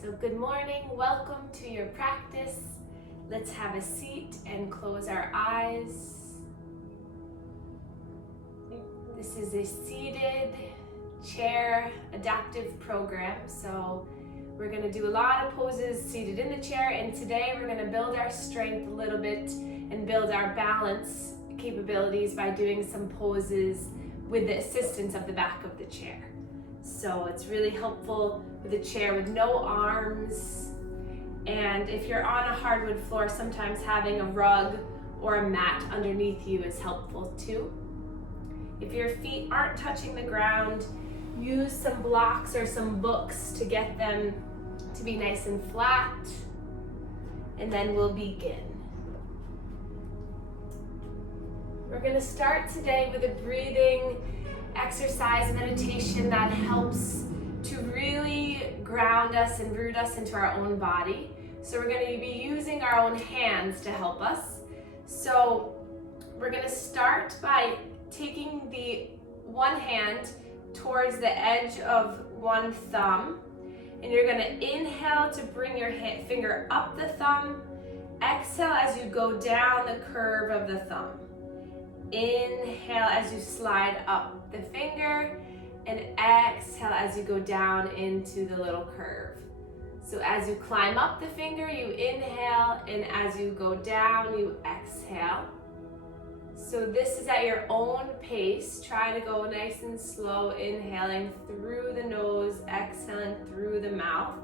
So good morning, welcome to your practice. Let's have a seat and close our eyes. This is a seated chair adaptive program. So we're gonna do a lot of poses seated in the chair, and today we're gonna build our strength a little bit and build our balance capabilities by doing some poses with the assistance of the back of the chair. So it's really helpful with a chair with no arms. And if you're on a hardwood floor, sometimes having a rug or a mat underneath you is helpful too. If your feet aren't touching the ground, use some blocks or some books to get them to be nice and flat. And then we'll begin. We're gonna start today with a breathing exercise meditation that helps to really ground us and root us into our own body. So we're going to be using our own hands to help us. So we're going to start by taking the one hand towards the edge of one thumb, and you're going to inhale to bring your finger up the thumb. Exhale as you go down the curve of the thumb. Inhale as you slide up the finger, and exhale as you go down into the little curve. So as you climb up the finger, you inhale, and as you go down, you exhale. So this is at your own pace. Try to go nice and slow, inhaling through the nose, exhaling through the mouth.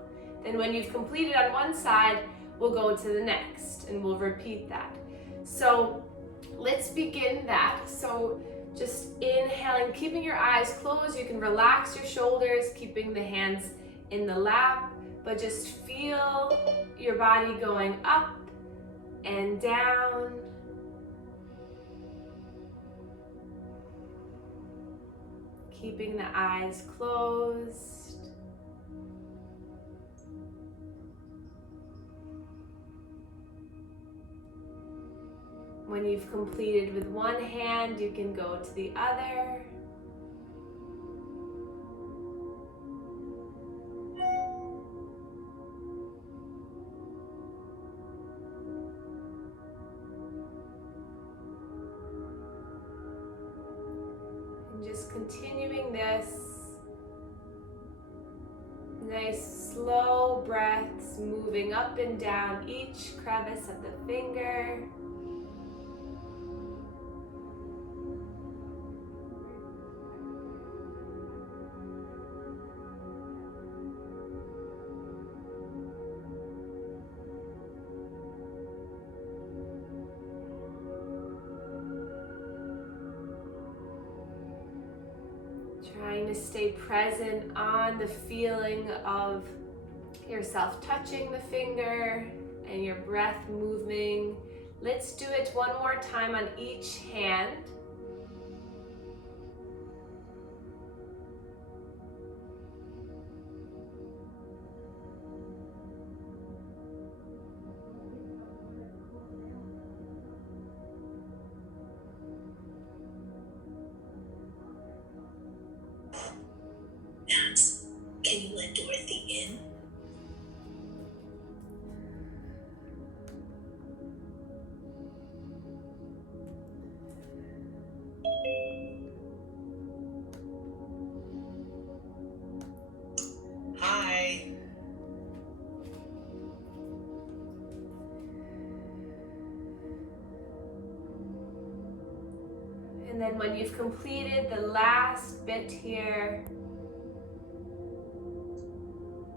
Then when you've completed on one side, we'll go to the next, and we'll repeat that. So let's begin that. So just inhaling, keeping your eyes closed. You can relax your shoulders, keeping the hands in the lap, but just feel your body going up and down. Keeping the eyes closed. When you've completed with one hand, you can go to the other. And just continuing this. Nice slow breaths moving up and down each crevice of the finger. Trying to stay present on the feeling of yourself touching the finger and your breath moving. Let's do it one more time on each hand. Babz, can you let Dorothy in? Hi. And then when you've completed the last bit here,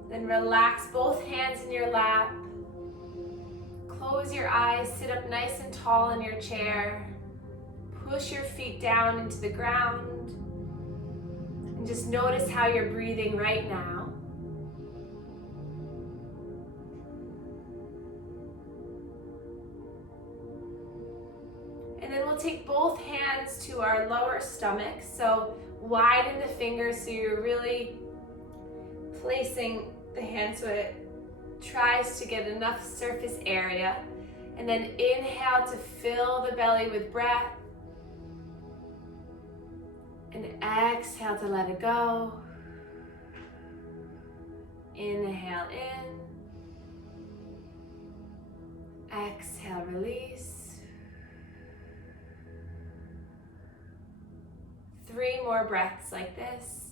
then relax both hands in your lap. Close your eyes, sit up nice and tall in your chair. Push your feet down into the ground. And just notice how you're breathing right now. And then we'll take both hands to our lower stomach. So widen the fingers so you're really placing the hand so it tries to get enough surface area. And then inhale to fill the belly with breath. And exhale to let it go. Inhale in. Exhale, release. 3 more breaths like this.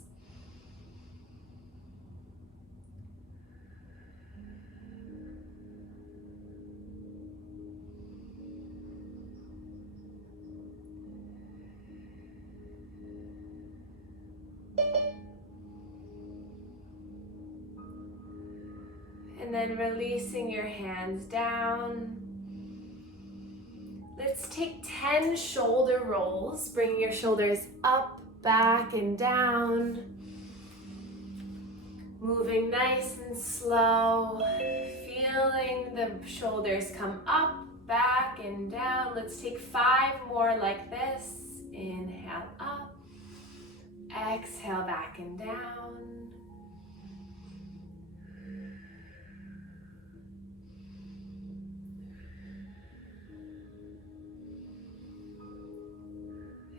And then releasing your hands down. Let's take 10 shoulder rolls, bringing your shoulders up, back, and down. Moving nice and slow, feeling the shoulders come up, back, and down. Let's take 5 more like this. Inhale up, exhale back and down.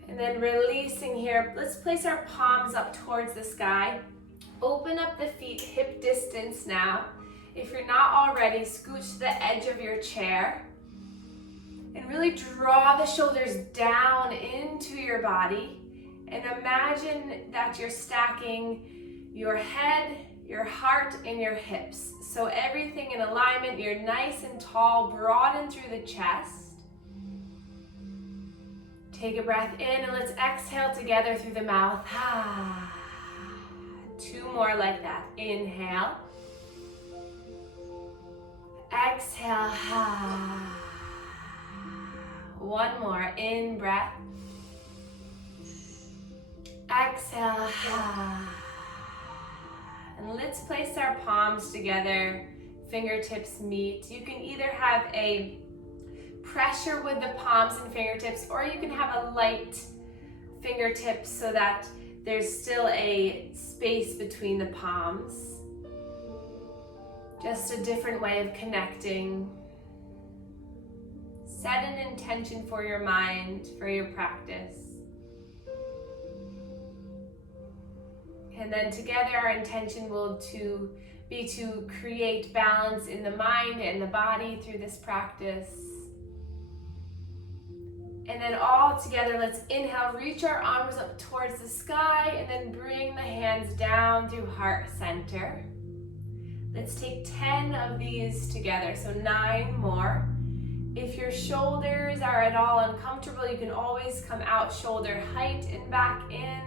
And then releasing here, let's place our palms up towards the sky. Open up the feet hip distance now. If you're not already, scooch to the edge of your chair. And really draw the shoulders down into your body. And imagine that you're stacking your head, your heart, and your hips. So everything in alignment, you're nice and tall, broaden through the chest. Take a breath in and let's exhale together through the mouth. 2 more like that. Inhale. Exhale. 1 more. In breath. Exhale. And let's place our palms together. Fingertips meet. You can either have a pressure with the palms and fingertips, or you can have a light fingertips so that there's still a space between the palms. Just a different way of connecting. Set an intention for your mind, for your practice. And then together our intention will be to create balance in the mind and the body through this practice. And then all together, let's inhale, reach our arms up towards the sky, and then bring the hands down through heart center. Let's take 10 of these together, so 9 more. If your shoulders are at all uncomfortable, you can always come out shoulder height and back in.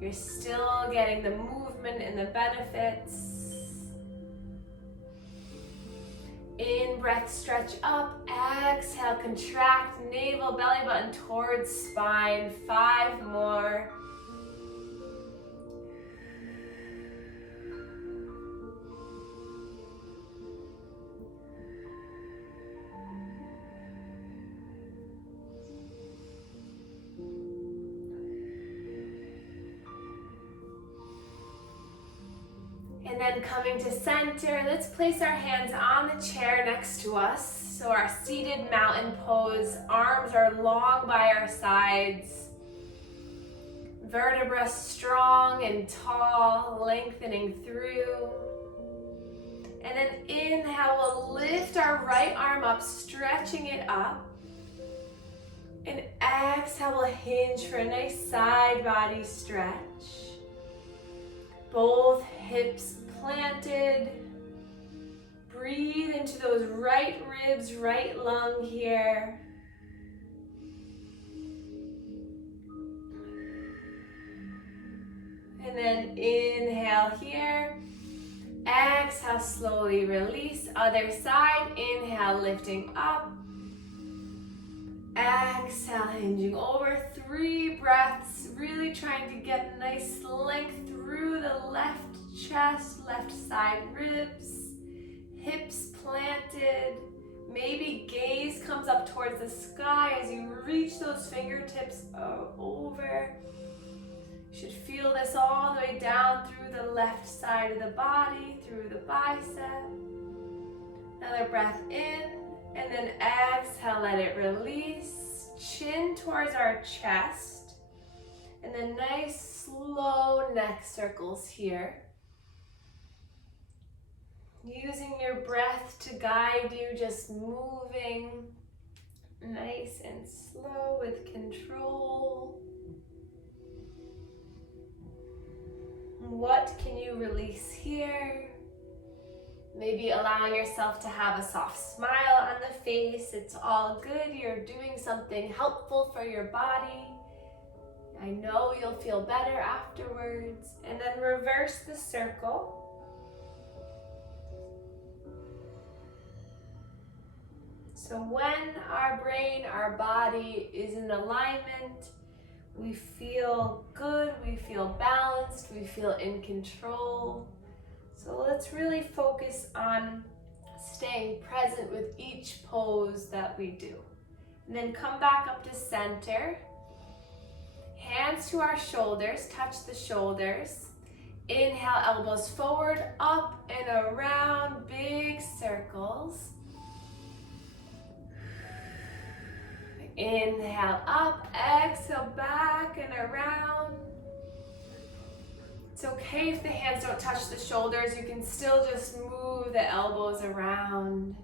You're still getting the movement and the benefits. In breath, stretch up. Exhale, contract navel, belly button towards spine. 5 more. And then coming to center, let's place our hands on the chair next to us. So our seated mountain pose, arms are long by our sides. Vertebrae strong and tall, lengthening through. And then inhale, we'll lift our right arm up, stretching it up. And exhale, we'll hinge for a nice side body stretch. Both hips planted. Breathe into those right ribs, right lung here. And then inhale here. Exhale, slowly release. Other side. Inhale, lifting up. Exhale, hinging over. 3 breaths. Really trying to get a nice length through the left chest, left side ribs. Hips planted. Maybe gaze comes up towards the sky as you reach those fingertips over. You should feel this all the way down through the left side of the body, through the bicep. Another breath in, and then exhale, let it release. Chin towards our chest. And then nice slow neck circles here. Using your breath to guide you, just moving nice and slow with control. What can you release here? Maybe allowing yourself to have a soft smile on the face. It's all good. You're doing something helpful for your body. I know you'll feel better afterwards. And then reverse the circle. So when our brain, our body is in alignment, we feel good, we feel balanced, we feel in control. So let's really focus on staying present with each pose that we do. And then come back up to center. Hands to our shoulders, touch the shoulders. Inhale, elbows forward, up and around, big circles. Inhale up, exhale back and around. It's okay if the hands don't touch the shoulders, you can still just move the elbows around.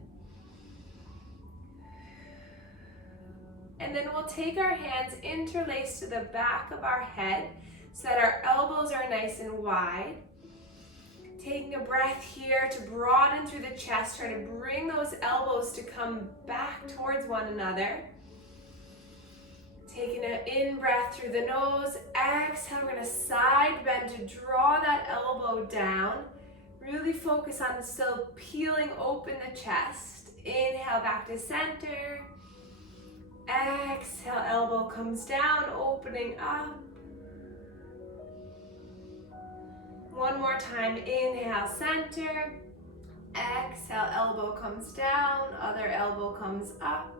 And then we'll take our hands interlaced to the back of our head so that our elbows are nice and wide. Taking a breath here to broaden through the chest, try to bring those elbows to come back towards one another. Taking an in-breath through the nose, exhale, we're gonna side bend to draw that elbow down. Really focus on still peeling open the chest. Inhale, back to center. Exhale, elbow comes down, opening up. One more time, inhale, center. Exhale, elbow comes down, other elbow comes up.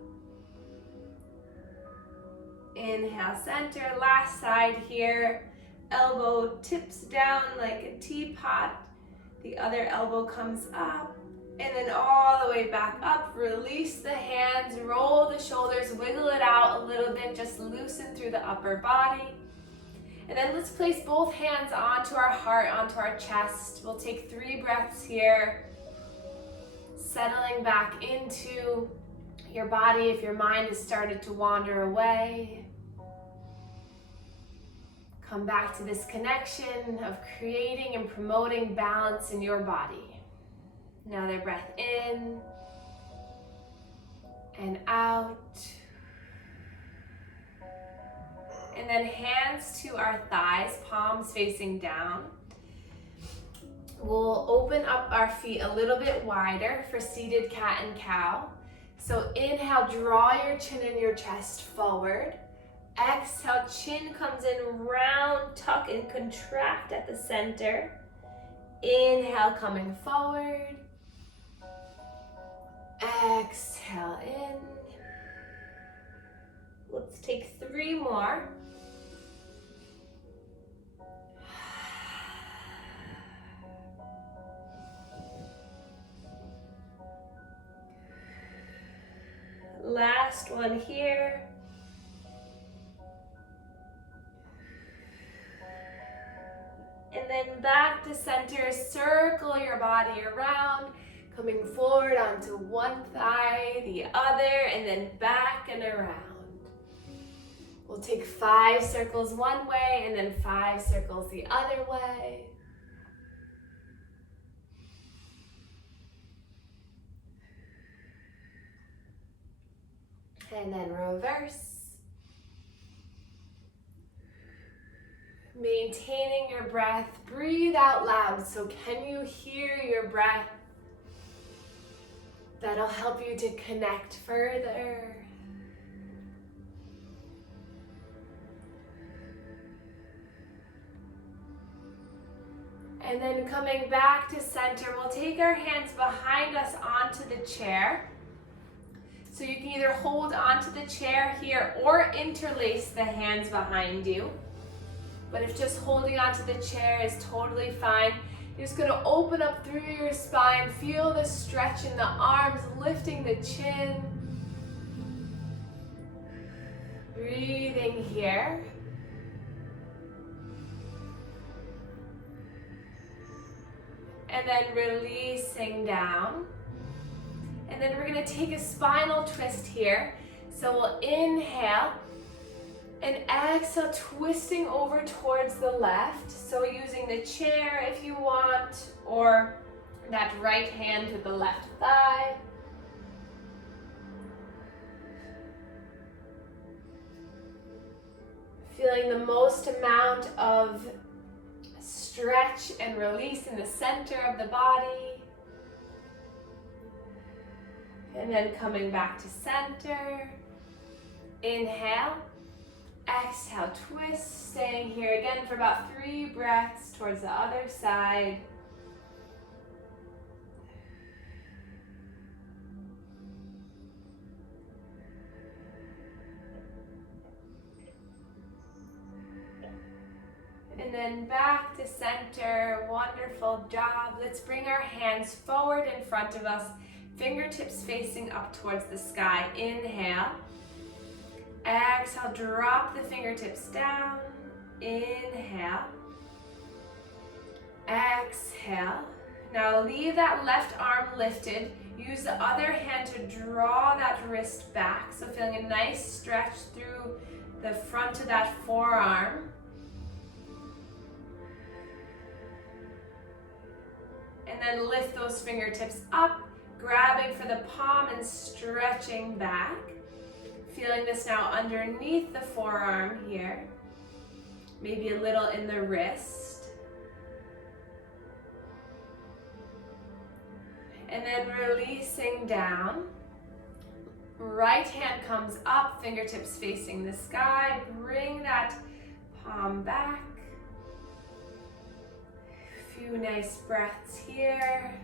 Inhale, center, last side here. Elbow tips down like a teapot. The other elbow comes up. And then all the way back up. Release the hands, roll the shoulders, wiggle it out a little bit. Just loosen through the upper body. And then let's place both hands onto our heart, onto our chest. We'll take 3 breaths here. Settling back into your body if your mind has started to wander away. Come back to this connection of creating and promoting balance in your body. Another breath in and out. And then hands to our thighs, palms facing down. We'll open up our feet a little bit wider for seated cat and cow. So inhale, draw your chin and your chest forward. Exhale, chin comes in, round, tuck and contract at the center. Inhale, coming forward. Exhale in. Let's take 3 more. Last one here. And then back to center, circle your body around, coming forward onto one thigh, the other, and then back and around. We'll take 5 circles one way and then 5 circles the other way. And then reverse. Maintaining your breath, breathe out loud. So can you hear your breath? That'll help you to connect further. And then coming back to center, we'll take our hands behind us onto the chair. So you can either hold onto the chair here or interlace the hands behind you. But if just holding onto the chair is totally fine, you're just going to open up through your spine, feel the stretch in the arms, lifting the chin. Breathing here. and then releasing down. And then we're gonna take a spinal twist here. So we'll inhale and exhale, twisting over towards the left. So using the chair if you want, or that right hand to the left thigh. Feeling the most amount of stretch and release in the center of the body. And then coming back to center. Inhale. Exhale, twist. Staying here again for about 3 breaths towards the other side. And then back to center. Wonderful job. Let's bring our hands forward in front of us. Fingertips facing up towards the sky. Inhale. Exhale, drop the fingertips down. Inhale. Exhale. Now leave that left arm lifted. Use the other hand to draw that wrist back. So feeling a nice stretch through the front of that forearm. And then lift those fingertips up, grabbing for the palm and stretching back. Feeling this now underneath the forearm here. Maybe a little in the wrist. And then releasing down. Right hand comes up, fingertips facing the sky. Bring that palm back. Few nice breaths here.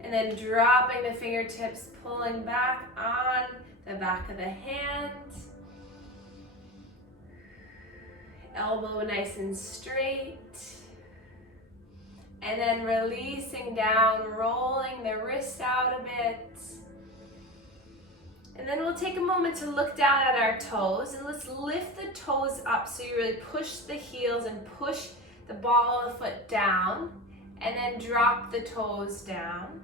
And then dropping the fingertips, pulling back on the back of the hand. Elbow nice and straight. And then releasing down, rolling the wrist out a bit. And then we'll take a moment to look down at our toes, and let's lift the toes up so you really push the heels and push the ball of the foot down, and then drop the toes down.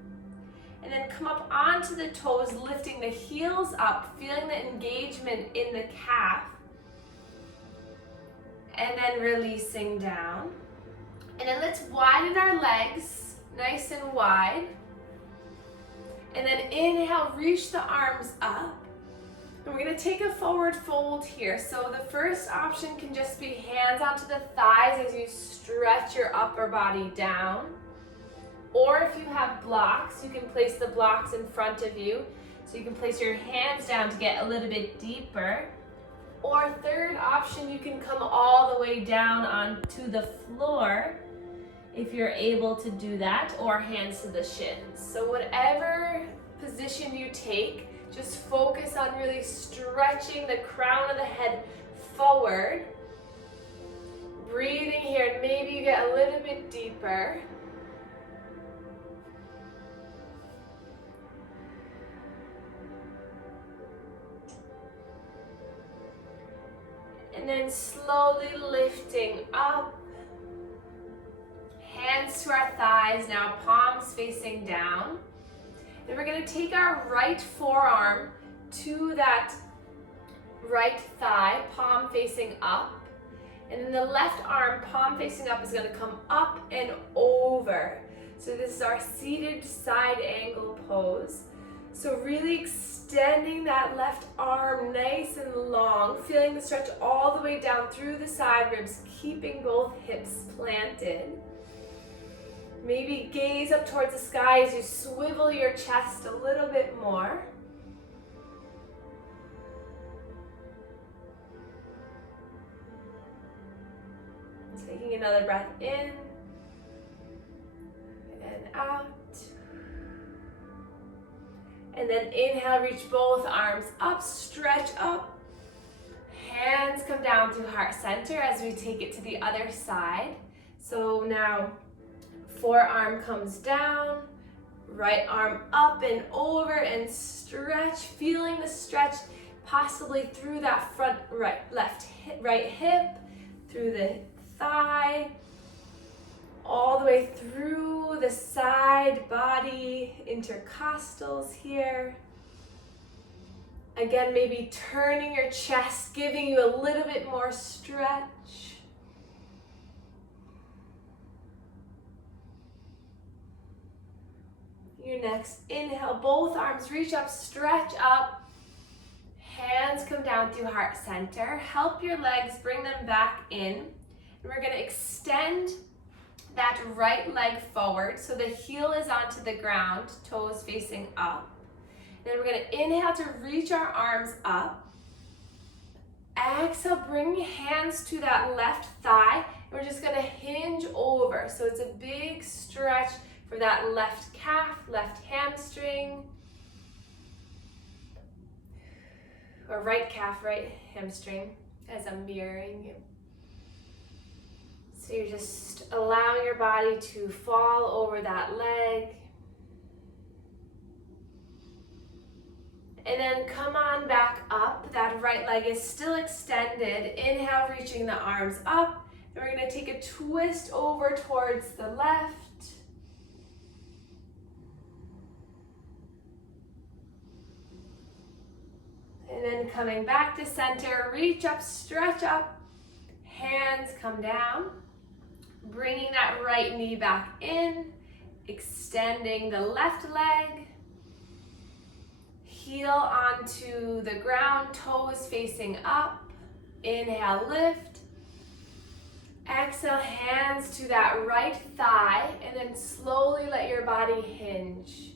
And then come up onto the toes, lifting the heels up, feeling the engagement in the calf. And then releasing down. And then let's widen our legs, nice and wide. And then inhale, reach the arms up. And we're gonna take a forward fold here. So the first option can just be hands onto the thighs as you stretch your upper body down. Or if you have blocks, you can place the blocks in front of you. So you can place your hands down to get a little bit deeper. Or third option, you can come all the way down onto the floor if you're able to do that, or hands to the shins. So whatever position you take, just focus on really stretching the crown of the head forward. Breathing here, and maybe you get a little bit deeper. And then slowly lifting up. Hands to our thighs now, palms facing down. And we're gonna take our right forearm to that right thigh, palm facing up. And then the left arm, palm facing up, is gonna come up and over. So this is our seated side angle pose. So really extending that left arm nice and long, feeling the stretch all the way down through the side ribs, keeping both hips planted. Maybe gaze up towards the sky as you swivel your chest a little bit more. Taking another breath in and out. And then inhale, reach both arms up, stretch up. Hands come down through heart center as we take it to the other side. So now forearm comes down, right arm up and over and stretch, feeling the stretch possibly through that front right hip, through the thigh, all the way through the side body intercostals here. Again, maybe turning your chest, giving you a little bit more stretch. Your next inhale, both arms reach up, stretch up. Hands come down through heart center. Help your legs, bring them back in. And we're gonna extend that right leg forward so the heel is onto the ground, toes facing up. Then we're gonna inhale to reach our arms up. Exhale, bring hands to that left thigh. We're just gonna hinge over. So it's a big stretch for that left calf, left hamstring. Or right calf, right hamstring, as I'm mirroring you. So you're just allowing your body to fall over that leg. And then come on back up. That right leg is still extended. Inhale, reaching the arms up. And we're gonna take a twist over towards the left. And then coming back to center, reach up, stretch up. Hands come down. Bringing that right knee back in. Extending the left leg. Heel onto the ground, toes facing up. Inhale, lift. Exhale, hands to that right thigh, and then slowly let your body hinge.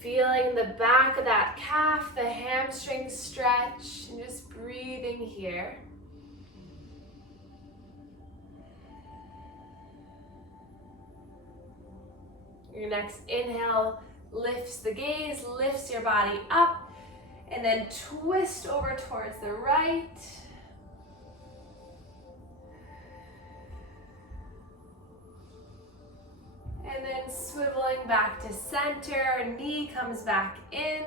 Feeling the back of that calf, the hamstring stretch, and just breathing here. Your next inhale lifts the gaze, lifts your body up, and then twist over towards the right. And then swiveling back to center, knee comes back in.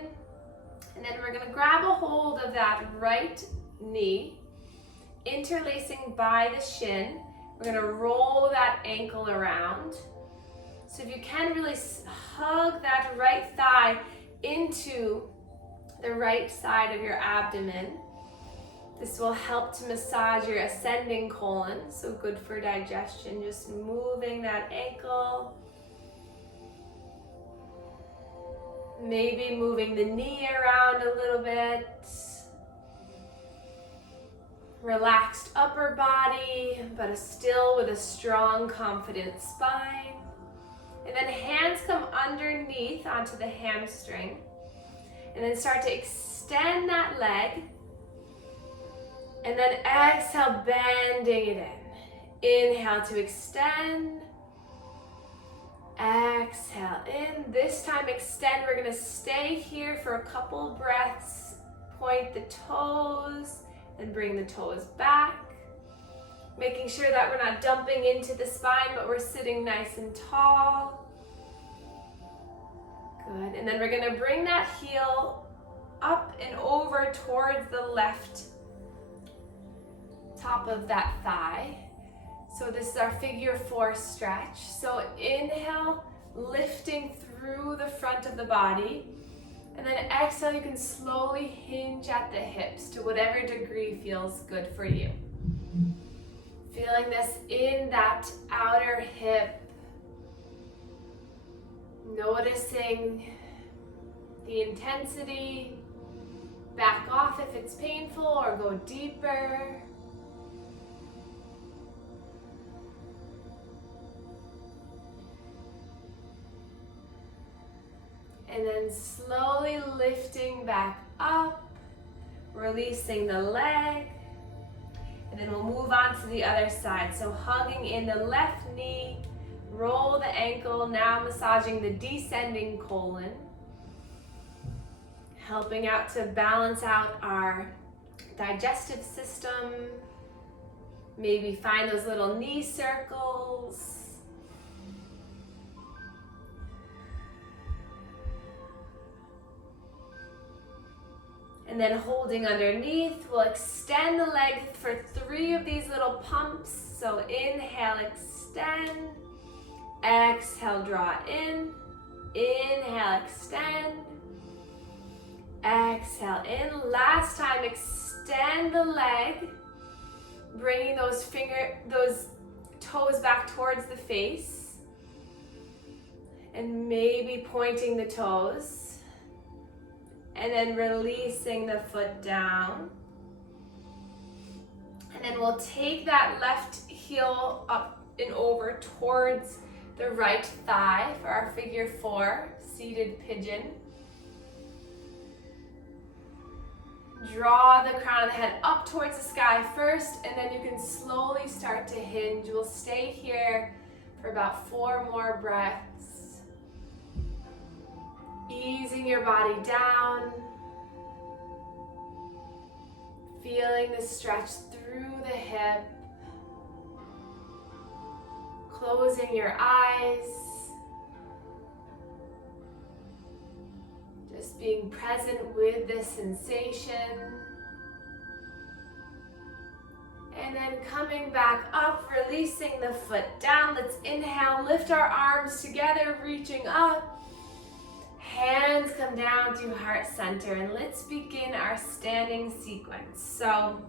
And then we're gonna grab a hold of that right knee, interlacing by the shin. We're gonna roll that ankle around. So if you can, really hug that right thigh into the right side of your abdomen. This will help to massage your ascending colon, so good for digestion. Just moving that ankle. Maybe moving the knee around a little bit. Relaxed upper body, but still with a strong, confident spine. And then hands come underneath onto the hamstring. And then start to extend that leg. And then exhale, bending it in. Inhale to extend. Exhale in. This time extend. We're gonna stay here for a couple breaths. Point the toes and bring the toes back. Making sure that we're not dumping into the spine, but we're sitting nice and tall. Good. And then we're gonna bring that heel up and over towards the left top of that thigh. So this is our figure 4 stretch. So inhale, lifting through the front of the body. And then exhale, you can slowly hinge at the hips to whatever degree feels good for you. Feeling this in that outer hip. Noticing the intensity. Back off if it's painful or go deeper. And then slowly lifting back up, releasing the leg. And then we'll move on to the other side. So hugging in the left knee, roll the ankle, now massaging the descending colon. Helping out to balance out our digestive system. Maybe find those little knee circles. And then holding underneath, we'll extend the leg for 3 of these little pumps. So inhale, extend. Exhale, draw in. Inhale, extend. Exhale in. Last time, extend the leg. Bringing those toes back towards the face. And maybe pointing the toes. And then releasing the foot down. And then we'll take that left heel up and over towards the right thigh for our figure 4, seated pigeon. Draw the crown of the head up towards the sky first, and then you can slowly start to hinge. We'll stay here for about 4 more breaths. Easing your body down. Feeling the stretch through the hip. Closing your eyes. Just being present with this sensation. And then coming back up, releasing the foot down. Let's inhale, lift our arms together, reaching up. Hands come down to heart center, and let's begin our standing sequence. So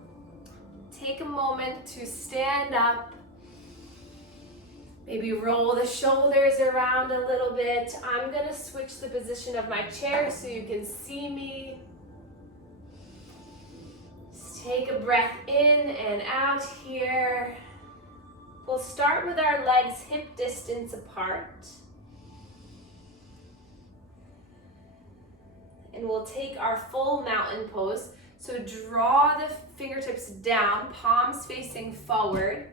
take a moment to stand up. Maybe roll the shoulders around a little bit. I'm gonna switch the position of my chair so you can see me. Just take a breath in and out here. We'll start with our legs hip distance apart. And we'll take our full mountain pose. So draw the fingertips down, palms facing forward.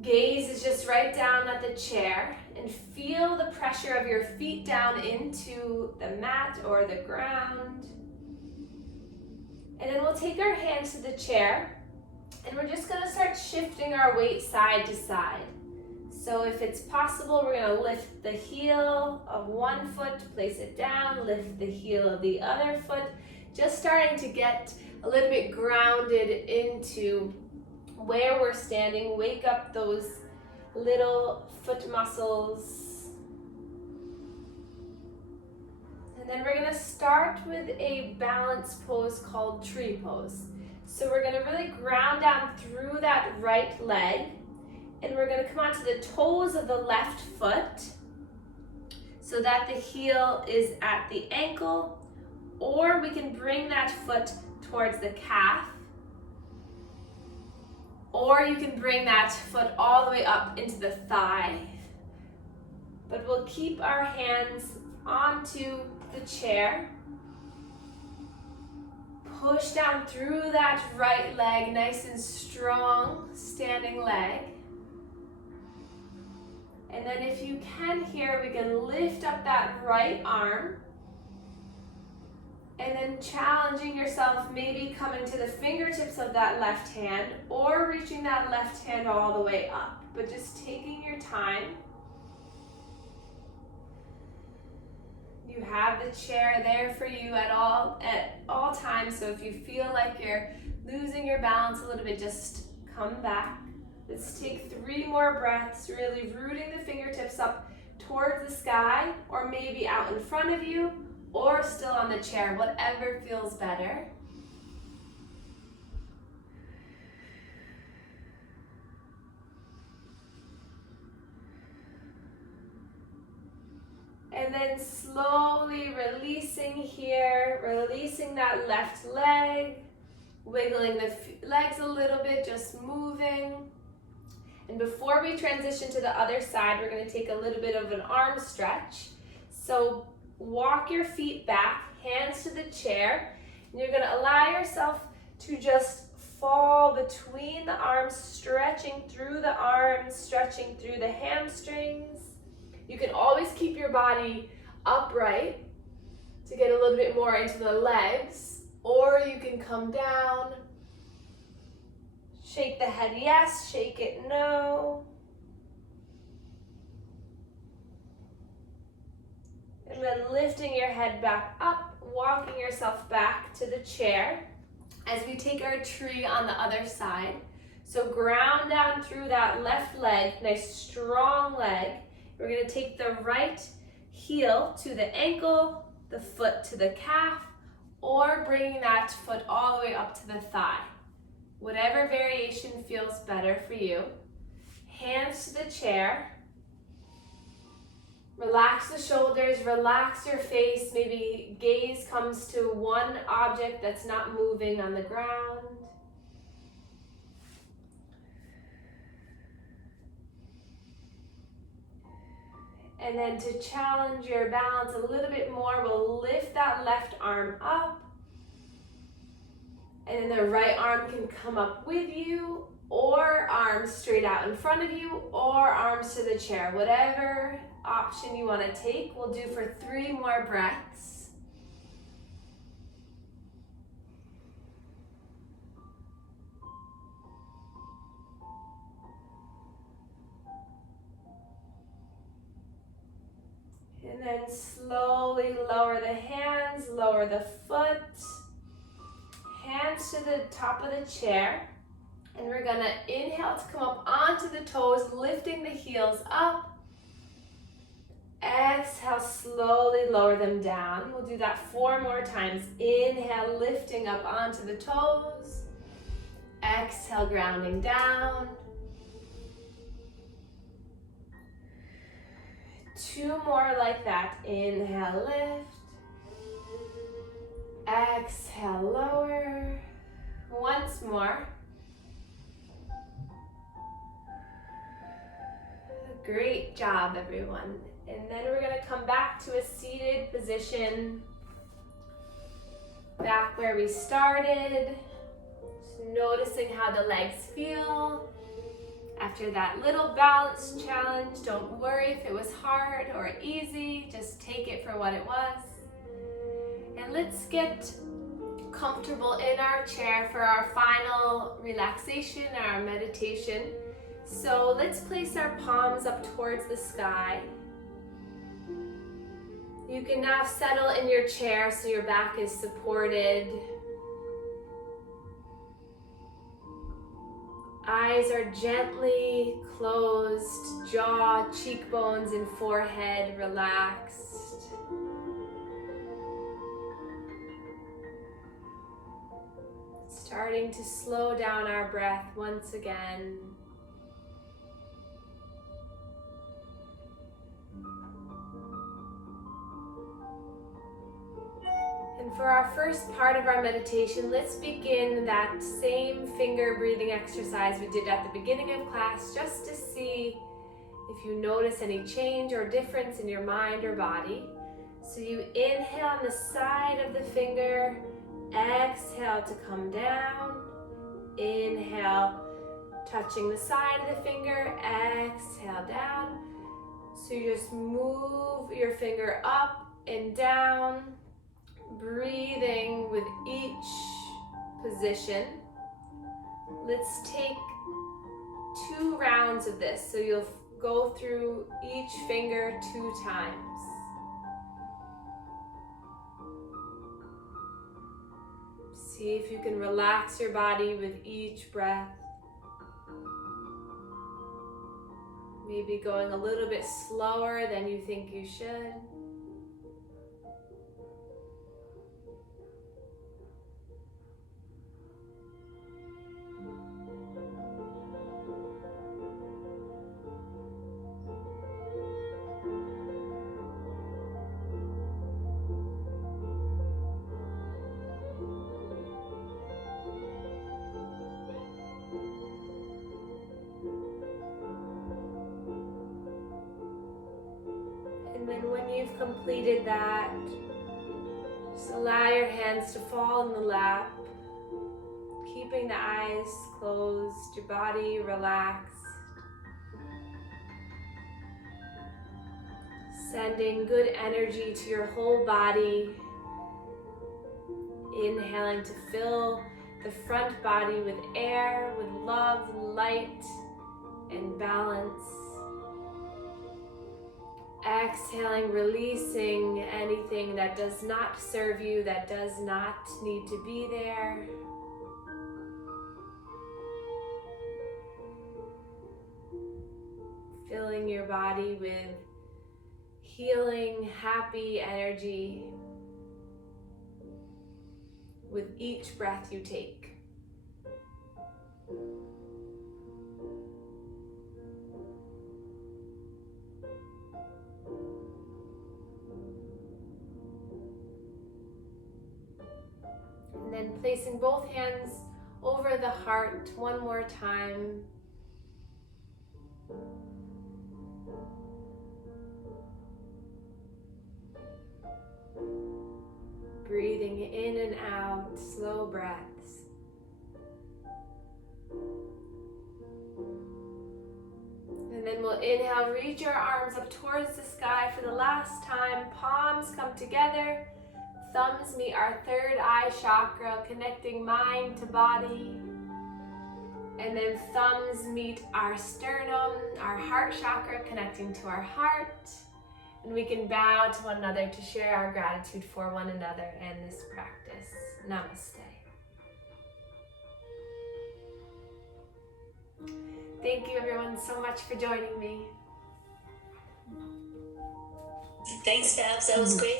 Gaze is just right down at the chair, and feel the pressure of your feet down into the mat or the ground. And then we'll take our hands to the chair, and we're just gonna start shifting our weight side to side. So if it's possible, we're gonna lift the heel of one foot, place it down, lift the heel of the other foot, just starting to get a little bit grounded into where we're standing. Wake up those little foot muscles. And then we're gonna start with a balance pose called tree pose. So we're gonna really ground down through that right leg, and we're gonna come onto the toes of the left foot so that the heel is at the ankle, or we can bring that foot towards the calf. Or you can bring that foot all the way up into the thigh. But we'll keep our hands onto the chair. Push down through that right leg, nice and strong, standing leg. And then if you can here, we can lift up that right arm. And then challenging yourself, maybe coming to the fingertips of that left hand or reaching that left hand all the way up, but just taking your time. You have the chair there for you at all times, so if you feel like you're losing your balance a little bit, just come back. Let's take 3 more breaths, really rooting the fingertips up towards the sky, or maybe out in front of you, or still on the chair, whatever feels better. And then slowly releasing here, releasing that left leg, wiggling the legs a little bit, just moving. And before we transition to the other side, we're going to take a little bit of an arm stretch. So walk your feet back, hands to the chair, and you're going to allow yourself to just fall between the arms, stretching through the arms, stretching through the hamstrings. You can always keep your body upright to get a little bit more into the legs, or you can come down, shake the head yes, shake it no. And then lifting your head back up, walking yourself back to the chair as we take our tree on the other side. So ground down through that left leg, nice strong leg. We're gonna take the right heel to the ankle, the foot to the calf, or bringing that foot all the way up to the thigh. Whatever variation feels better for you. Hands to the chair. Relax the shoulders, relax your face. Maybe gaze comes to one object that's not moving on the ground. And then to challenge your balance a little bit more, we'll lift that left arm up. And then the right arm can come up with you, or arms straight out in front of you, or arms to the chair. Whatever option you want to take, we'll do for 3 more breaths. And then slowly lower the hands, lower the foot. Hands to the top of the chair. And we're gonna inhale to come up onto the toes, lifting the heels up. Exhale, slowly lower them down. We'll do that 4 more times. Inhale, lifting up onto the toes. Exhale, grounding down. 2 more like that. Inhale, lift. Exhale, lower. Once more. Great job, everyone. And then we're gonna come back to a seated position. Back where we started. Just noticing how the legs feel. After that little balance challenge, don't worry if it was hard or easy, just take it for what it was. And let's get comfortable in our chair for our final relaxation, our meditation. So let's place our palms up towards the sky. You can now settle in your chair so your back is supported. Eyes are gently closed, jaw, cheekbones, and forehead relaxed. Starting to slow down our breath once again. And for our first part of our meditation, let's begin that same finger breathing exercise we did at the beginning of class, just to see if you notice any change or difference in your mind or body. So you inhale on the side of the finger, exhale to come down, inhale, touching the side of the finger, exhale down. So you just move your finger up and down, breathing with each position. Let's take 2 rounds of this. So you'll go through each finger 2 times. See if you can relax your body with each breath. Maybe going a little bit slower than you think you should. And then when you've completed that, just allow your hands to fall in the lap, keeping the eyes closed, your body relaxed. Sending good energy to your whole body. Inhaling to fill the front body with air, with love, light, and balance. Exhaling, releasing anything that does not serve you, that does not need to be there. filling your body with healing, happy energy with each breath you take. And then placing both hands over the heart one more time. Breathing in and out, slow breaths. And then we'll inhale, reach our arms up towards the sky for the last time. Palms come together. Thumbs meet our third eye chakra, connecting mind to body. And then thumbs meet our sternum, our heart chakra, connecting to our heart. And we can bow to one another to share our gratitude for one another and this practice. Namaste. Thank you everyone so much for joining me. Thanks, Babz. That was great.